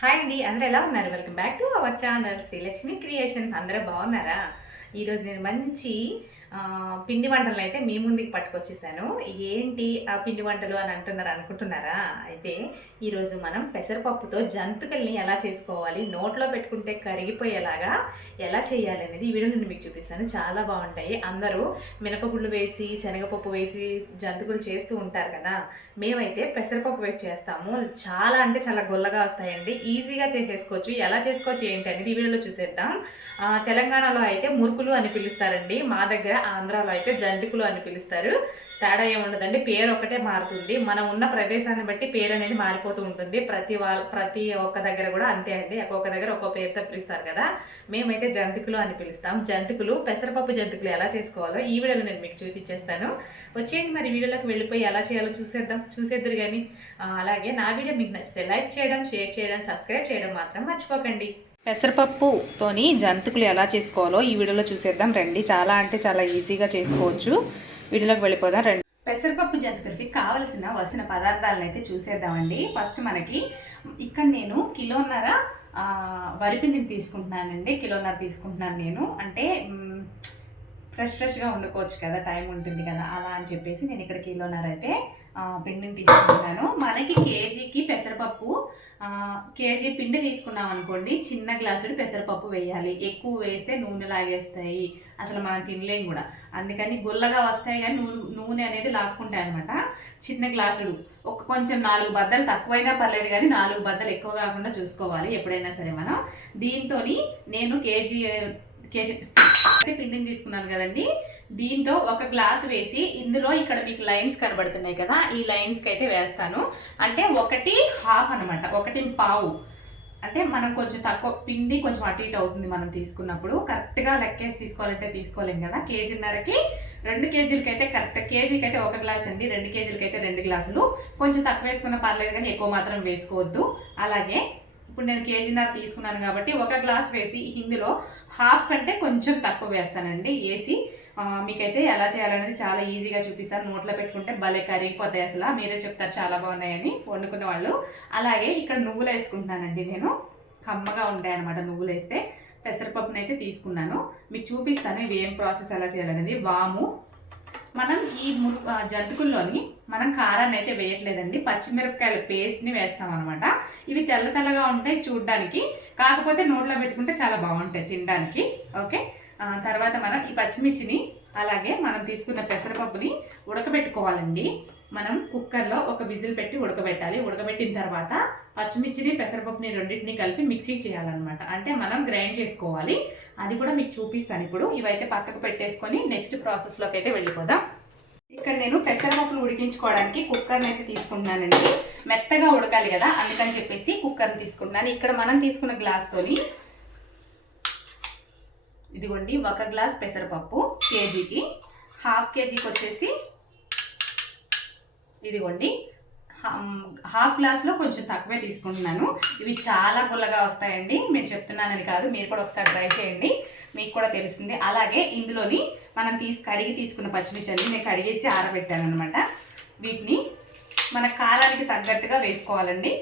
Hi అండి, అందరూ ఎలా ఉన్నారు? Welcome back to our channel Srilakshmi creation. అందరూ బాగున్నారా? ఈరోజు నేను మంచి పిండి వంటలు అయితే మీ ముందుకు పట్టుకొచ్చేసాను. ఏంటి ఆ పిండి వంటలు అని అనుకుంటున్నారా? అయితే ఈరోజు మనం పెసరపప్పుతో జంతికల్ని ఎలా చేసుకోవాలి, నోట్లో పెట్టుకుంటే కరిగిపోయేలాగా ఎలా చేయాలి అనేది ఈ వీడియో నేను మీకు చూపిస్తాను. చాలా బాగుంటాయి. అందరూ మినపగుళ్ళు వేసి శనగపప్పు వేసి జంతికలు చేస్తూ ఉంటారు కదా, మేమైతే పెసరపప్పు వేసి చేస్తాము. చాలా అంటే చాలా గొల్లగా వస్తాయండి. ఈజీగా చేసేసుకోవచ్చు. ఎలా చేసుకోవచ్చు ఏంటి అనేది ఈ వీడియోలో చూసేద్దాం. తెలంగాణలో అయితే మురుకులు అని పిలుస్తారండి. మా దగ్గర ఆంధ్రాలో అయితే జంతికలు అని పిలుస్తారు. తేడా ఏముండదండి, పేరు ఒకటే మారుతుంది. మనం ఉన్న ప్రదేశాన్ని బట్టి పేరు అనేది మారిపోతూ ఉంటుంది. ప్రతి ఒక్క దగ్గర కూడా అంతే అండి. ఒక్కొక్క దగ్గర ఒక్కో పేరుతో పిలుస్తారు కదా, మేమైతే జంతికలు అని పిలుస్తాం. జంతికలు, పెసరపప్పు జంతికలు ఎలా చేసుకోవాలో ఈ వీడియోలో నేను మీకు చూపించేస్తాను. వచ్చేయండి మరి వీడియోలోకి వెళ్ళిపోయి ఎలా చేయాలో చూసేద్దరు కానీ. అలాగే నా వీడియో మీకు నచ్చితే లైక్ చేయడం, షేర్ చేయడం, సబ్స్క్రైబ్ చేయడం మాత్రం మర్చిపోకండి. పెసరపప్పుతోని జంతికలు ఎలా చేసుకోవాలో ఈ వీడియోలో చూసేద్దాం రండి. చాలా అంటే చాలా ఈజీగా చేసుకోవచ్చు. వీడియోలోకి వెళ్ళిపోదాం రండి. పెసరపప్పు జంతికలకి కావలసిన పదార్థాలను అయితే చూసేద్దామండి. ఫస్ట్ మనకి ఇక్కడ నేను కిలోన్నర వరిపిండిని తీసుకుంటున్నానండి. కిలోన్నర తీసుకుంటున్నాను నేను. అంటే ఫ్రెష్గా వండుకోవచ్చు కదా, టైం ఉంటుంది కదా, అలా అని చెప్పేసి నేను ఇక్కడ కిలోన్నర అయితే పిండిని తీసుకుంటున్నాను. మనకి కేజీకి పెసరపప్పు, కేజీ పిండి తీసుకున్నాం అనుకోండి, చిన్న గ్లాసుడు పెసరపప్పు వేయాలి. ఎక్కువ వేస్తే నూనె లాగేస్తాయి, అసలు మనం తినలేం కూడా. అందుకని గుల్లగా వస్తాయి కానీ నూనె అనేది లాక్కుంటాయి అనమాట. చిన్న గ్లాసుడు కొంచెం 4 బద్దలు తక్కువైనా పర్లేదు కానీ 4 బద్దలు ఎక్కువ కాకుండా చూసుకోవాలి ఎప్పుడైనా సరే మనం. దీంతో నేను కేజీ పిండిని తీసుకున్నాను కదండి. దీంతో 1 గ్లాస్ వేసి ఇందులో ఇక్కడ మీకు లైన్స్ కనబడుతున్నాయి కదా, ఈ లైన్స్కి అయితే వేస్తాను. అంటే 1.5 అనమాట, 1.5. అంటే మనం కొంచెం తక్కువ పిండి కొంచెం అటు ఇటు అవుతుంది మనం తీసుకున్నప్పుడు. కరెక్ట్గా లెక్కేసి తీసుకోవాలంటే తీసుకోలేం కదా. కేజీన్నరకి 2 కేజీలకి అయితే కరెక్ట్, కేజీకి అయితే 1 గ్లాస్ అండి, 2 కేజీలకి అయితే 2 గ్లాసులు. కొంచెం తక్కువ వేసుకున్నా పర్లేదు కానీ ఎక్కువ మాత్రం వేసుకోవద్దు. అలాగే ఇప్పుడు నేను కేజీన్నర తీసుకున్నాను కాబట్టి 1 గ్లాస్ వేసి ఇందులో హాఫ్ కంటే కొంచెం తక్కువ వేస్తానండి. వేసి మీకైతే ఎలా చేయాలనేది చాలా ఈజీగా చూపిస్తాను. నోట్లో పెట్టుకుంటే భలే కరిగిపోతాయి. అసలు మీరే చెప్తారు చాలా బాగున్నాయని వండుకునే వాళ్ళు. అలాగే ఇక్కడ నువ్వులు వేసుకుంటున్నానండి నేను. కమ్మగా ఉంటాయి అనమాట నువ్వులు వేస్తే. పెసరపప్పునైతే అయితే తీసుకున్నాను, మీకు చూపిస్తాను ఇవి ఏం ప్రాసెస్ ఎలా చేయాలనేది. వాము, మనం ఈ జంతికల్లోని మనం కారాన్ని అయితే వేయట్లేదండి, పచ్చిమిరపకాయల పేస్ట్ని వేస్తాం అనమాట. ఇవి తెల్లగా ఉంటాయి చూడ్డానికి, కాకపోతే నోట్లో పెట్టుకుంటే చాలా బాగుంటాయి తినడానికి. ఓకే, తర్వాత మనం ఈ పచ్చిమిర్చిని అలాగే మనం తీసుకున్న పెసరపప్పుని ఉడకబెట్టుకోవాలండి. మనం కుక్కర్లో 1 విజిల్ పెట్టి ఉడకబెట్టాలి. ఉడకబెట్టిన తర్వాత పచ్చిమిర్చిని పెసరపప్పుని రెండింటిని కలిపి మిక్సీకి చేయాలన్నమాట. అంటే మనం గ్రైండ్ చేసుకోవాలి. అది కూడా మీకు చూపిస్తాను ఇప్పుడు. ఇవైతే పక్కకు పెట్టేసుకొని నెక్స్ట్ ప్రాసెస్లోకి అయితే వెళ్ళిపోదాం. ఇక్కడ నేను పెసరపప్పులు ఉడికించుకోవడానికి కుక్కర్ని అయితే తీసుకుంటున్నానండి. మెత్తగా ఉడకాలి కదా, అందుకని చెప్పేసి కుక్కర్ని తీసుకుంటున్నాను. ఇక్కడ మనం తీసుకున్న గ్లాస్తోని ఇదిగోండి 1 గ్లాస్ పెసరపప్పు కేజీకి, హాఫ్ కేజీకి వచ్చేసి ఇదిగోండి హాఫ్ గ్లాస్లో కొంచెం తక్కువే తీసుకుంటున్నాను. ఇవి చాలా గుల్లగా వస్తాయండి, నేను చెప్తున్నానని కాదు, మీరు కూడా ఒకసారి ట్రై చేయండి, మీకు కూడా తెలుస్తుంది. అలాగే ఇందులోని మనం కడిగి తీసుకున్న పచ్చిమిర్చి అన్ని నేను కడిగేసి ఆరబెట్టాను అనమాట. వీటిని మన కారానికి తగ్గట్టుగా వేసుకోవాలండి.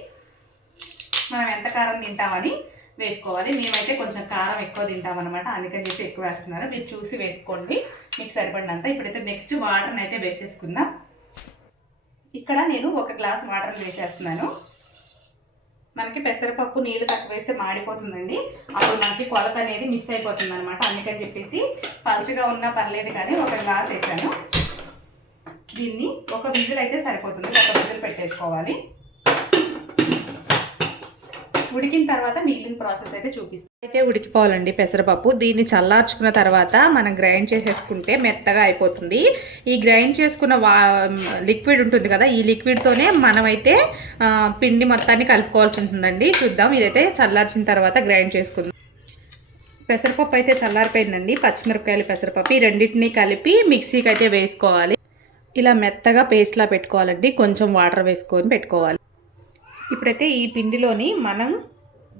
మనం ఎంత కారం తింటామని వేసుకోవాలి. మేమైతే కొంచెం కారం ఎక్కువ తింటామన్నమాట, అందుకని చెప్పి ఎక్కువ వేస్తున్నాను. మీరు చూసి వేసుకోండి మీకు సరిపడినంత. ఇప్పుడైతే నెక్స్ట్ వాటర్ని అయితే వేసేసుకుందాం. ఇక్కడ నేను 1 గ్లాస్ వాటర్ వేసేస్తున్నాను. మనకి పెసరపప్పు నీళ్ళు తక్కువ వేస్తే మాడిపోతుందండి, అప్పుడు మనకి కొలత అనేది మిస్ అయిపోతుంది అనమాట. అందుకని చెప్పేసి పలుచగా ఉన్నా పర్లేదు కానీ 1 గ్లాస్ వేసాను. దీన్ని 1 విజిల్ అయితే సరిపోతుంది, 1 విజిల్ పెట్టేసుకోవాలి. ఉడికిన తర్వాత మిగిలిన ప్రాసెస్ అయితే చూపిస్తాం. అయితే ఉడికిపోవాలండి పెసరపప్పు. దీన్ని చల్లార్చుకున్న తర్వాత మనం గ్రైండ్ చేసేసుకుంటే మెత్తగా అయిపోతుంది. ఈ గ్రైండ్ చేసుకున్న లిక్విడ్ ఉంటుంది కదా, ఈ లిక్విడ్తోనే మనమైతే పిండి మొత్తాన్ని కలుపుకోవాల్సి ఉంటుందండి. చూద్దాం, ఇదైతే చల్లార్చిన తర్వాత గ్రైండ్ చేసుకుందాం. పెసరపప్పు అయితే చల్లారిపోయిందండి. పచ్చిమిరపకాయలు, పెసరపప్పు ఈ రెండింటినీ కలిపి మిక్సీకి అయితే వేసుకోవాలి. ఇలా మెత్తగా పేస్ట్లా పెట్టుకోవాలండి. కొంచెం వాటర్ వేసుకొని పెట్టుకోవాలి. ఇప్పుడైతే ఈ పిండిలోని మనం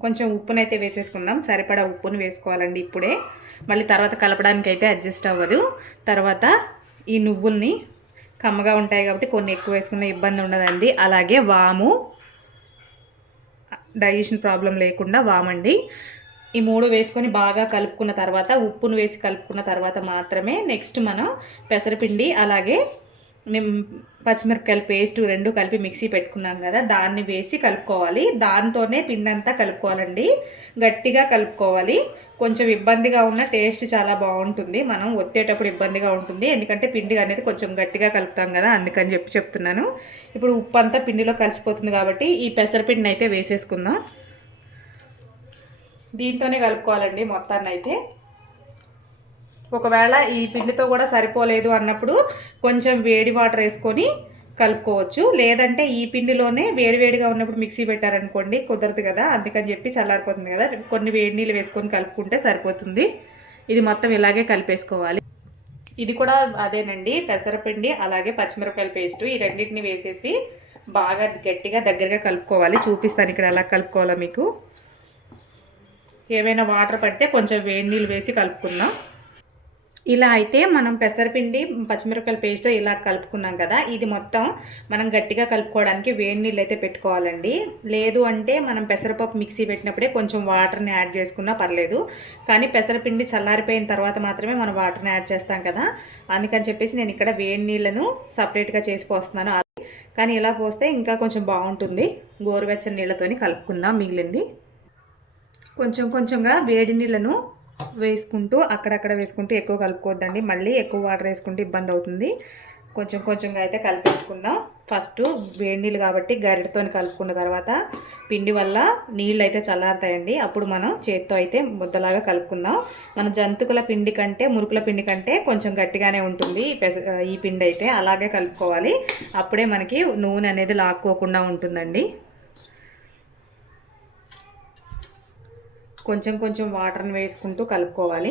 కొంచెం ఉప్పునైతే వేసేసుకుందాం. సరిపడా ఉప్పుని వేసుకోవాలండి ఇప్పుడే, మళ్ళీ తర్వాత కలపడానికి అయితే అడ్జస్ట్ అవ్వదు. తర్వాత ఈ నువ్వుల్ని కమ్మగా ఉంటాయి కాబట్టి కొన్ని ఎక్కువ వేసుకున్న ఇబ్బంది ఉండదండి. అలాగే వాము డైజెషన్ ప్రాబ్లం లేకుండా వామండి. ఈ 3 వేసుకొని బాగా కలుపుకున్న తర్వాత ఉప్పును వేసి కలుపుకున్న తర్వాత మాత్రమే నెక్స్ట్ మనం పెసరపిండి అలాగే పచ్చిమిరపకాయల పేస్ట్ 2 కలిపి మిక్సీ పెట్టుకున్నాం కదా, దాన్ని వేసి కలుపుకోవాలి. దాంతోనే పిండి అంతా కలుపుకోవాలండి, గట్టిగా కలుపుకోవాలి. కొంచెం ఇబ్బందిగా ఉన్న టేస్ట్ చాలా బాగుంటుంది. మనం ఒత్తేటప్పుడు ఇబ్బందిగా ఉంటుంది, ఎందుకంటే పిండి అనేది కొంచెం గట్టిగా కలుపుతాం కదా, అందుకని చెప్తున్నాను. ఇప్పుడు ఉప్పు అంతా పిండిలో కలిసిపోతుంది కాబట్టి ఈ పెసరపిండిని అయితే వేసేసుకుందాం. దీంతోనే కలుపుకోవాలండి మొత్తాన్ని అయితే. ఒకవేళ ఈ పిండితో కూడా సరిపోలేదు అన్నప్పుడు కొంచెం వేడి వాటర్ వేసుకొని కలుపుకోవచ్చు. లేదంటే ఈ పిండిలోనే వేడివేడిగా ఉన్నప్పుడు మిక్సీ పెట్టారనుకోండి కుదరదు కదా, అందుకని చెప్పి చల్లారిపోతుంది కదా, కొన్ని వేడి నీళ్ళు వేసుకొని కలుపుకుంటే సరిపోతుంది. ఇది మొత్తం ఇలాగే కలిపేసుకోవాలి. ఇది కూడా అదేనండి, పెసరపిండి అలాగే పచ్చిమిరపకాయల పేస్ట్ ఈ రెండింటిని వేసేసి బాగా గట్టిగా దగ్గరగా కలుపుకోవాలి. చూపిస్తాను ఇక్కడ ఎలా కలుపుకోవాలో మీకు. ఏమైనా వాటర్ పడితే కొంచెం వేడి నీళ్ళు వేసి కలుపుకుందాం. ఇలా అయితే మనం పెసరపిండి పచ్చిమిరపకాయల పేస్ట్ ఇలా కలుపుకున్నాం కదా, ఇది మొత్తం మనం గట్టిగా కలుపుకోవడానికి వేడి నీళ్ళు అయితే పెట్టుకోవాలండి. లేదు అంటే మనం పెసరపప్పు మిక్సీ పెట్టినప్పుడే కొంచెం వాటర్ని యాడ్ చేసుకున్నా పర్లేదు, కానీ పెసరపిండి చల్లారిపోయిన తర్వాత మాత్రమే మనం వాటర్ని యాడ్ చేస్తాం కదా, అందుకని చెప్పేసి నేను ఇక్కడ వేడి నీళ్ళను సపరేట్గా చేసి పోస్తున్నాను. కానీ ఇలా పోస్తే ఇంకా కొంచెం బాగుంటుంది. గోరువెచ్చని నీళ్ళతోని కలుపుకుందాం. మిగిలింది కొంచెం కొంచెంగా వేడి నీళ్ళను వేసుకుంటూ అక్కడక్కడ వేసుకుంటూ ఎక్కువ కలుపుకోవద్దండి, మళ్ళీ ఎక్కువ వాటర్ వేసుకుంటే ఇబ్బంది అవుతుంది. కొంచెం కొంచెంగా అయితే కలిపేసుకుందాం. ఫస్ట్ వేడి నీళ్ళు కాబట్టి గరిటతో కలుపుకున్న తర్వాత పిండి వల్ల నీళ్ళు అయితే చల్లారుతాయండి, అప్పుడు మనం చేత్తో అయితే ముద్దలాగా కలుపుకుందాం. మన జంతుకుల పిండి కంటే మురుకుల పిండి కంటే కొంచెం గట్టిగానే ఉంటుంది ఈ పిండి అయితే. అలాగే కలుపుకోవాలి, అప్పుడే మనకి నూనె అనేది లాక్కోకుండా ఉంటుందండి. కొంచెం కొంచెం వాటర్ని వేసుకుంటూ కలుపుకోవాలి.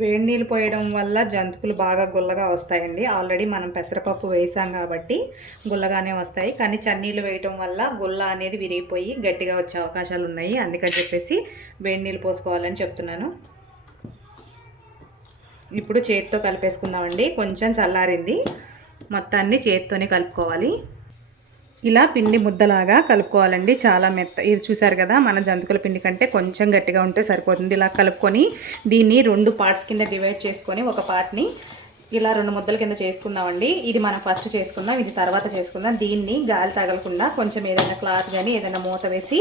వేడి నీళ్ళు పోయడం వల్ల జంతుకులు బాగా గుల్లగా వస్తాయండి. ఆల్రెడీ మనం పెసరపప్పు వేసాం కాబట్టి గుల్లగానే వస్తాయి, కానీ చన్నీళ్ళు వేయటం వల్ల గుల్ల అనేది విరిగిపోయి గట్టిగా వచ్చే అవకాశాలు ఉన్నాయి. అందుకని చెప్పేసి వేడి నీళ్ళు పోసుకోవాలని చెప్తున్నాను. ఇప్పుడు చేతితో కలిపేసుకుందామండి. కొంచెం చల్లారింది, మొత్తాన్ని చేతితోనే కలుపుకోవాలి. ఇలా పిండి ముద్దలాగా కలుపుకోవాలండి, చాలా మెత్త. ఇది చూసారు కదా, మన జంతికల పిండి కంటే కొంచెం గట్టిగా ఉంటే సరిపోతుంది. ఇలా కలుపుకొని దీన్ని 2 పార్ట్స్ కింద డివైడ్ చేసుకొని ఒక పార్ట్ని ఇలా 2 ముద్దల కింద చేసుకుందామండి. ఇది మనం ఫస్ట్ చేసుకుందాం, ఇది తర్వాత చేసుకుందాం. దీన్ని గాలి తగలకుండా కొంచెం ఏదైనా క్లాత్ కానీ ఏదైనా మూత వేసి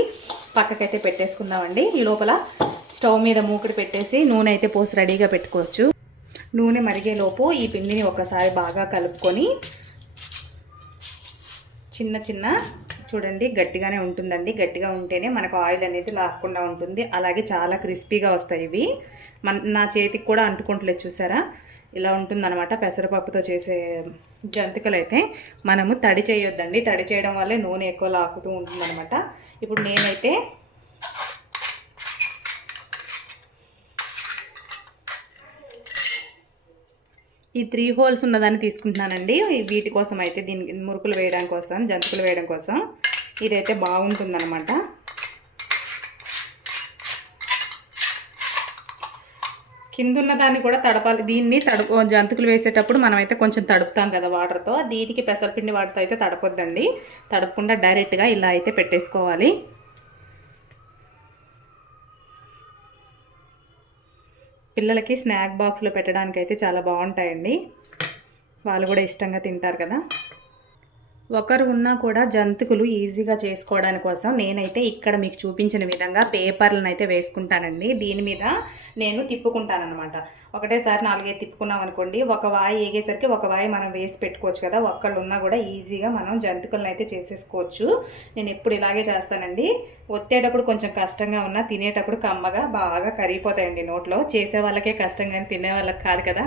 పక్కకైతే పెట్టేసుకుందామండి. ఈ లోపల స్టవ్ మీద మూకుడు పెట్టేసి నూనె అయితే పోసి రెడీగా పెట్టుకోవచ్చు. నూనె మరిగేలోపు ఈ పిండిని ఒకసారి బాగా కలుపుకొని చిన్న చిన్న చూడండి గట్టిగానే ఉంటుందండి, గట్టిగా ఉంటేనే మనకు ఆయిల్ అనేది లాక్కుండా ఉంటుంది. అలాగే చాలా క్రిస్పీగా వస్తాయి ఇవి. నా చేతికి కూడా అంటుకుంటలేదు, చూసారా, ఇలా ఉంటుందన్నమాట. పెసరపప్పుతో చేసే జంతికలు అయితే మనము తడి చేయొద్దండి, తడి చేయడం వల్లే నూనె ఎక్కువ లాక్కుతూ ఉంటుందన్నమాట. ఇప్పుడు నేనైతే ఈ 3 హోల్స్ ఉన్నదాన్ని తీసుకుంటున్నానండి. వీటి కోసం అయితే దీనికి మురుకులు వేయడం కోసం, జంతికలు వేయడం కోసం ఇదైతే బాగుంటుందన్నమాట. కింద ఉన్న దాన్ని కూడా తడపాలి. దీన్ని జంతికలు వేసేటప్పుడు మనమైతే కొంచెం తడుపుతాం కదా వాటర్తో, దీనికి పెసరపిండి వాటితో అయితే తడపొద్దండి. తడపకుండా డైరెక్ట్గా ఇలా అయితే పెట్టేసుకోవాలి. పిల్లలకి స్నాక్ బాక్స్లో పెట్టడానికి అయితే చాలా బాగుంటాయండి, వాళ్ళు కూడా ఇష్టంగా తింటారు కదా. ఒకరు ఉన్నా కూడా జంతికలు ఈజీగా చేసుకోవడానికి కోసం నేనైతే ఇక్కడ మీకు చూపించిన విధంగా పేపర్లను అయితే వేసుకుంటానండి. దీని మీద నేను తిప్పుకుంటానమాట. ఒకటేసారి 4 తిప్పుకున్నాం అనుకోండి, ఒక వాయి ఏగేసరికి ఒక వాయి మనం వేసి పెట్టుకోవచ్చు కదా. ఒక్కళ్ళు ఉన్నా కూడా ఈజీగా మనం జంతికలను అయితే చేసేసుకోవచ్చు. నేను ఎప్పుడు ఇలాగే చేస్తానండి. ఒత్తేటప్పుడు కొంచెం కష్టంగా ఉన్నా తినేటప్పుడు కమ్మగా బాగా కరిగిపోతాయండి నోట్లో. చేసే వాళ్ళకే కష్టం కానీ తినే వాళ్ళకి కాదు కదా.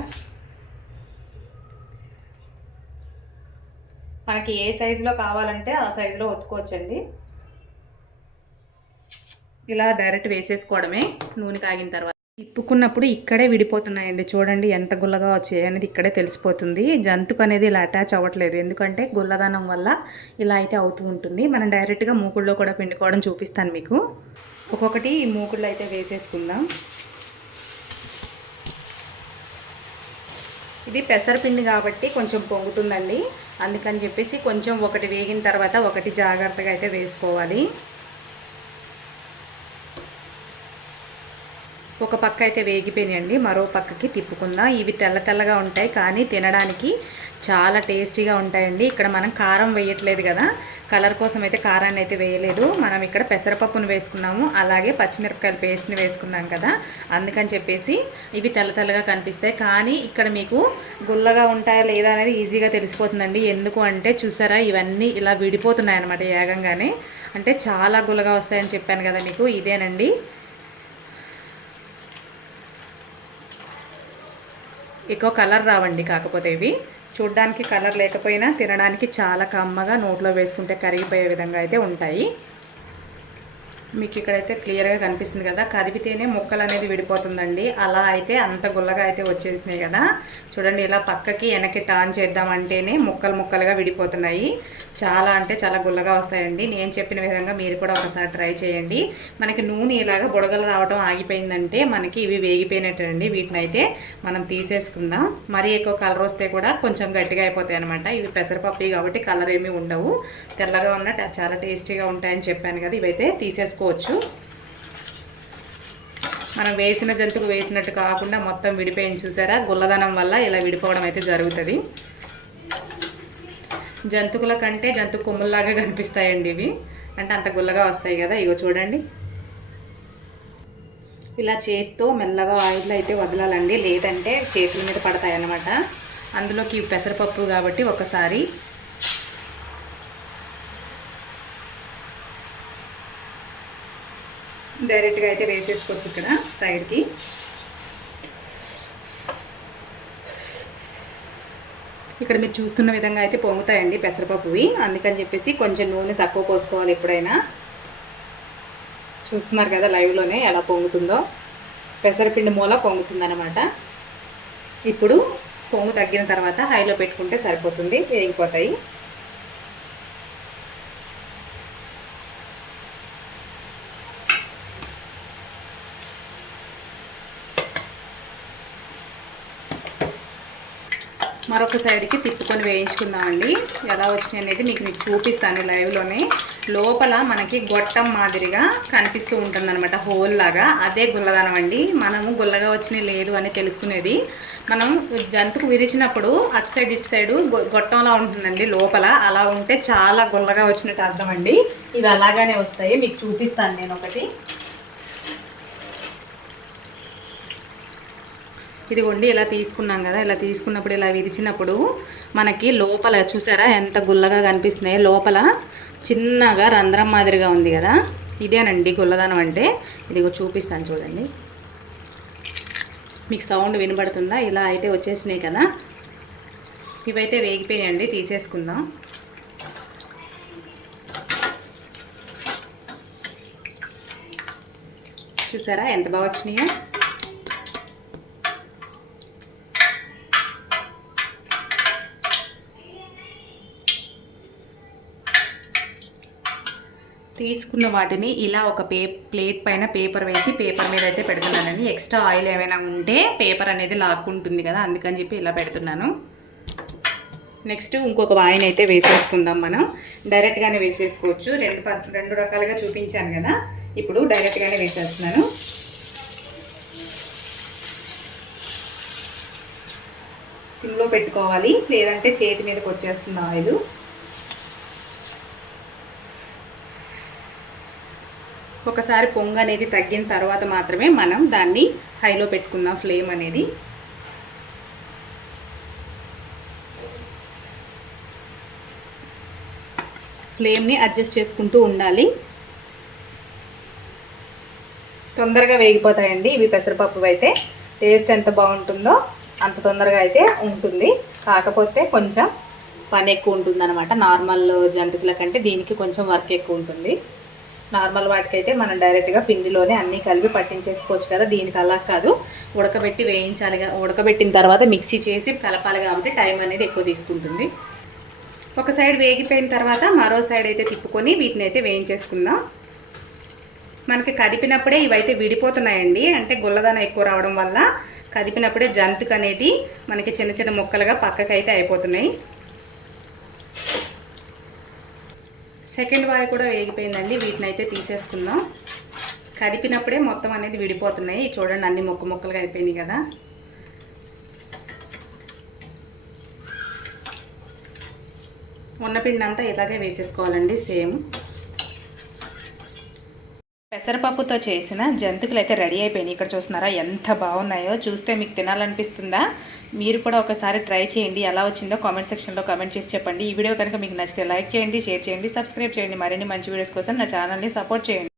మనకి ఏ సైజులో కావాలంటే ఆ సైజులో ఒత్తుకోవచ్చండి. ఇలా డైరెక్ట్ వేసేసుకోవడమే. నూనె కాగిన తర్వాత తిప్పుకున్నప్పుడు ఇక్కడే విడిపోతున్నాయండి, చూడండి ఎంత గుల్లగా వచ్చాయి అనేది ఇక్కడే తెలిసిపోతుంది. జంతుకు అనేది ఇలా అటాచ్ అవ్వట్లేదు, ఎందుకంటే గుల్లదనం వల్ల ఇలా అయితే అవుతూ ఉంటుంది. మనం డైరెక్ట్గా మూకుడులో కూడా పిండుకోవడం చూపిస్తాను మీకు. ఒక్కొక్కటి ఈ మూకుడులో అయితే వేసేసుకుందాం. ఇది పెసరపిండి కాబట్టి కొంచెం పొంగుతుందండి. అందుకని చెప్పేసి కొంచెం ఒకటి వేగిన తర్వాత ఒకటి జాగ్రత్తగా అయితే వేసుకోవాలి. ఒక పక్క అయితే వేగిపోయినాయండి, మరో పక్కకి తిప్పుకుందాం. ఇవి తెల్ల తెల్లగా ఉంటాయి కానీ తినడానికి చాలా టేస్టీగా ఉంటాయండి. ఇక్కడ మనం కారం వేయట్లేదు కదా, కలర్ కోసం అయితే కారాన్ని అయితే వేయలేదు. మనం ఇక్కడ పెసరపప్పును వేసుకున్నాము, అలాగే పచ్చిమిరపకాయల పేస్ట్ని వేసుకున్నాం కదా, అందుకని చెప్పేసి ఇవి తెల్ల తెల్లగా కనిపిస్తాయి. కానీ ఇక్కడ మీకు గుల్లగా ఉంటాయా లేదా అనేది ఈజీగా తెలిసిపోతుందండి. ఎందుకు అంటే చూసారా, ఇవన్నీ ఇలా విడిపోతున్నాయి అన్నమాట ఏగంగానే. అంటే చాలా గుల్లగా వస్తాయని చెప్పాను కదా మీకు, ఇదేనండి. ఎక్కువ కలర్ రావండి, కాకపోతే ఇవి చూడ్డానికి కలర్ లేకపోయినా తినడానికి చాలా కమ్మగా నోట్లో వేసుకుంటే కరిగిపోయే విధంగా అయితే ఉంటాయి. మీకు ఇక్కడైతే క్లియర్గా కనిపిస్తుంది కదా, కదిపితేనే ముక్కలు అనేది విడిపోతుందండి. అలా అయితే అంత గుల్లగా అయితే వచ్చేసినాయి కదా. చూడండి, ఇలా పక్కకి వెనక్కి టర్న్ చేద్దామంటేనే ముక్కలు ముక్కలుగా విడిపోతున్నాయి. చాలా అంటే చాలా గుల్లగా వస్తాయండి. నేను చెప్పిన విధంగా మీరు కూడా ఒకసారి ట్రై చేయండి. మనకి నూనె ఇలాగా బుడగలు రావడం ఆగిపోయిందంటే మనకి ఇవి వేగిపోయినట్టండి. వీటిని అయితే మనం తీసేసుకుందాం. మరీ ఎక్కువ కలర్ వస్తే కూడా కొంచెం గట్టిగా అయిపోతాయి అనమాట. ఇవి పెసరపప్పు కాబట్టి కలర్ ఏమీ ఉండవు, తెల్లగా ఉన్న చాలా టేస్టీగా ఉంటాయని చెప్పాను కదా. ఇవైతే తీసేసుకోవచ్చు. మనం వేసిన జంతుకు వేసినట్టు కాకుండా మొత్తం విడిపోయింది చూసారా, గుల్లదనం వల్ల ఇలా విడిపోవడం అయితే జరుగుతుంది. జంతుకుల కంటే జంతు కొమ్ముల్లాగా కనిపిస్తాయండి ఇవి, అంటే అంత గుల్లగా వస్తాయి కదా. ఇగో చూడండి, ఇలా చేతితో మెల్లగా ఆయిల్లో అయితే వదలాలండి, లేదంటే చేతుల మీద పడతాయి అన్నమాట. అందులోకి పెసరపప్పు కాబట్టి ఒకసారి డైరెక్ట్గా అయితే వేసేసుకోవచ్చు ఇక్కడ సైడ్కి. ఇక్కడ మీరు చూస్తున్న విధంగా అయితే పొంగుతాయండి పెసరపప్పువి, అందుకని చెప్పేసి కొంచెం నూనె తక్కువ పోసుకోవాలి ఎప్పుడైనా. చూస్తున్నారు కదా లైవ్లోనే ఎలా పొంగుతుందో, పెసరపిండి మూల పొంగుతుందన్నమాట. ఇప్పుడు పొంగు తగ్గిన తర్వాత హైలో పెట్టుకుంటే సరిపోతుంది, వేగిపోతాయి. మరొక సైడ్కి తిప్పుకొని వేయించుకుందామండి. ఎలా వచ్చినాయి అనేది మీకు చూపిస్తాను లైవ్లోనే. లోపల మనకి గొట్టం మాదిరిగా కనిపిస్తూ ఉంటుందన్నమాట, హోల్ లాగా. అదే గుల్లదనం అండి. మనము గుల్లగా వచ్చినాయి లేదు అని తెలుసుకునేది మనం జంతుకు విరిచినప్పుడు అటు సైడ్ ఇటు సైడు గొట్టంలా ఉంటుందండి లోపల. అలా ఉంటే చాలా గుల్లగా వచ్చినట్టు అర్థం అండి. ఇవి అలాగానే వస్తాయి, మీకు చూపిస్తాను నేను ఒకటి. ఇదిగోండి, ఇలా తీసుకున్నాం కదా, ఇలా తీసుకున్నప్పుడు ఇలా విరిచినప్పుడు మనకి లోపల చూసారా ఎంత గుల్లగా కనిపిస్తున్నాయి. లోపల చిన్నగా రంధ్రం మాదిరిగా ఉంది కదా, ఇదేనండి గుల్లదనం అంటే. ఇదిగో చూపిస్తాను చూడండి, మీకు సౌండ్ వినబడుతుందా? ఇలా అయితే వచ్చేసినాయి కదా. ఇవైతే వేగిపోయాయండి, తీసేసుకుందాం. చూసారా ఎంత బాగా వచ్చినాయో. తీసుకున్న వాటిని ఇలా ఒక ప్లేట్ పైన పేపర్ వేసి పేపర్ మీద అయితే పెడుతున్నానండి. ఎక్స్ట్రా ఆయిల్ ఏమైనా ఉంటే పేపర్ అనేది లాక్కుంటుంది కదా, అందుకని చెప్పి ఇలా పెడుతున్నాను. నెక్స్ట్ ఇంకొక వాయిన్ అయితే వేసేసుకుందాం. మనం డైరెక్ట్గానే వేసేసుకోవచ్చు, రెండు రకాలుగా చూపించాను కదా, ఇప్పుడు డైరెక్ట్గానే వేసేస్తున్నాను. సిమ్లో పెట్టుకోవాలి, లేదంటే చేతి మీదకి వచ్చేస్తుంది ఆయిల్. ఒకసారి పొంగు అనేది తగ్గిన తర్వాత మాత్రమే మనం దాన్ని హైలో పెట్టుకుందాం ఫ్లేమ్ అనేది. ఫ్లేమ్ని అడ్జస్ట్ చేసుకుంటూ ఉండాలి. తొందరగా వేగిపోతాయండి ఇవి పెసరపప్పు అయితే. టేస్ట్ ఎంత బాగుంటుందో అంత తొందరగా అయితే ఉంటుంది, కాకపోతే కొంచెం పని ఎక్కువ ఉంటుంది అనమాట. నార్మల్ జంతువుల కంటే దీనికి కొంచెం వర్క్ ఎక్కువ ఉంటుంది. నార్మల్ వాటికైతే మనం డైరెక్ట్గా పిండిలోనే అన్నీ కలిపి పట్టించేసుకోవచ్చు కదా, దీనికి అలా కాదు, ఉడకబెట్టి వేయించాలి. ఉడకబెట్టిన తర్వాత మిక్సీ చేసి కలపాలి కాబట్టి టైం అనేది ఎక్కువ తీసుకుంటుంది. ఒక సైడ్ వేగిపోయిన తర్వాత మరో సైడ్ అయితే తిప్పుకొని వీటిని అయితే వేయించేసుకుందాం. మనకి కదిపినప్పుడే ఇవైతే విడిపోతున్నాయండి, అంటే గుల్లదనం ఎక్కువ రావడం వల్ల కదిపినప్పుడే జంతుకు అనేది మనకి చిన్న చిన్న ముక్కలుగా పక్కకైతే అయిపోతున్నాయి. సెకండ్ వాయి కూడా వేగిపోయిందండి. వీటిని అయితే తీసేసుకుందాం. కదిపినప్పుడే మొత్తం అనేది విడిపోతున్నాయి. చూడండి అన్ని ముక్కలుగా అయిపోయినాయి కదా. ఉన్న పిండి అంతా ఇలాగే వేసేసుకోవాలండి సేమ్. పెసరపప్పుతో చేసిన జంతికలు అయితే రెడీ అయిపోయినాయి. ఇక్కడ చూస్తున్నారా ఎంత బాగున్నాయో. చూస్తే మీకు తినాలనిపిస్తుందా? మీరు కూడా ఒకసారి ట్రై చేయండి. ఎలా వచ్చిందో కామెంట్ సెక్షన్లో కామెంట్ చేసి చెప్పండి. ఈ వీడియో కనుక మీకు నచ్చితే లైక్ చేయండి, షేర్ చేయండి, సబ్స్క్రైబ్ చేయండి. మరిన్ని మంచి వీడియోస్ కోసం నా ఛానల్ని సపోర్ట్ చేయండి.